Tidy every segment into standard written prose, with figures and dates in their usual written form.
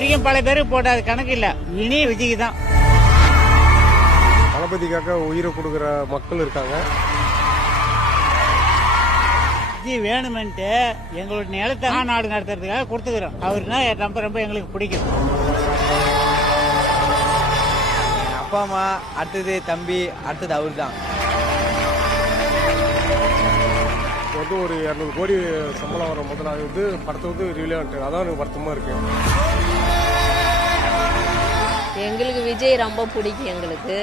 வரைக்கும் பல பேருக்கு போட்டாது கணக்கு இல்ல. இனி விஜய்க்கு தான். தளபதிக்காக உயிரை கொடுக்குற மக்கள் இருக்காங்க. விஜய் வேணுமென்ட்டு எங்களோட நிலத்தை நாடு நடத்துறதுக்காக கொடுத்துக்கிறோம். அவருனா ரொம்ப ரொம்ப எங்களுக்கு பிடிக்கும். அப்பா அம்மா அடுத்தது தம்பி அடுத்தது அவரு தான். ஒரு 200 கோடி சம்பளம் வர முதல்ல படத்தை ரிலீவ் அதான் எனக்கு வருத்தமா இருக்கு. எங்களுக்கு விஜய் ரொம்ப பிடிக்கும். எங்களுக்கு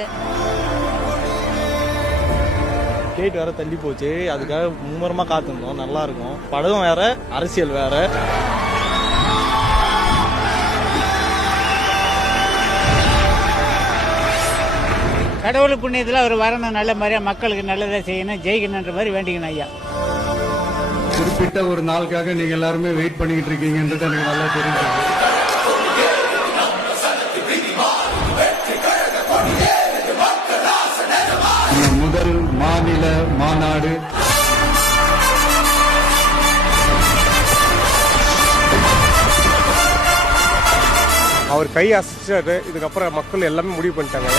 டேட் வேற தள்ளி போச்சு, அதுக்காக மும்முரமா காத்திருந்தோம். நல்லா இருக்கும். படம் வேற, அரசியல் வேற. கடவுள் புண்ணியத்தில் அவர் வரணும், நல்ல மாதிரியா மக்களுக்கு நல்லதை செய்யணும், ஜெயிக்கணுன்ற மாதிரி வேண்டிக்கணும் ஐயா. குறிப்பிட்ட ஒரு நாளுக்காக நீங்க எல்லாருமே வெயிட் பண்ணிட்டு இருக்கீங்கன்றது எனக்கு நல்லா தெரிஞ்சது. முதல் மாநில மாநாடு அவர் கை அசைச்சாரு. இதுக்கப்புறம் மக்கள் எல்லாமே முடிவு பண்ணிட்டாங்க.